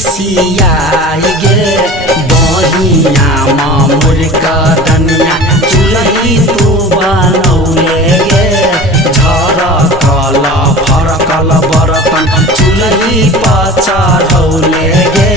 खिसियाई गे बहिया मोर कदनिया चुलही तू बनौले गे झरकल फरकल बर्तन चुलही पर चढ़ौले गे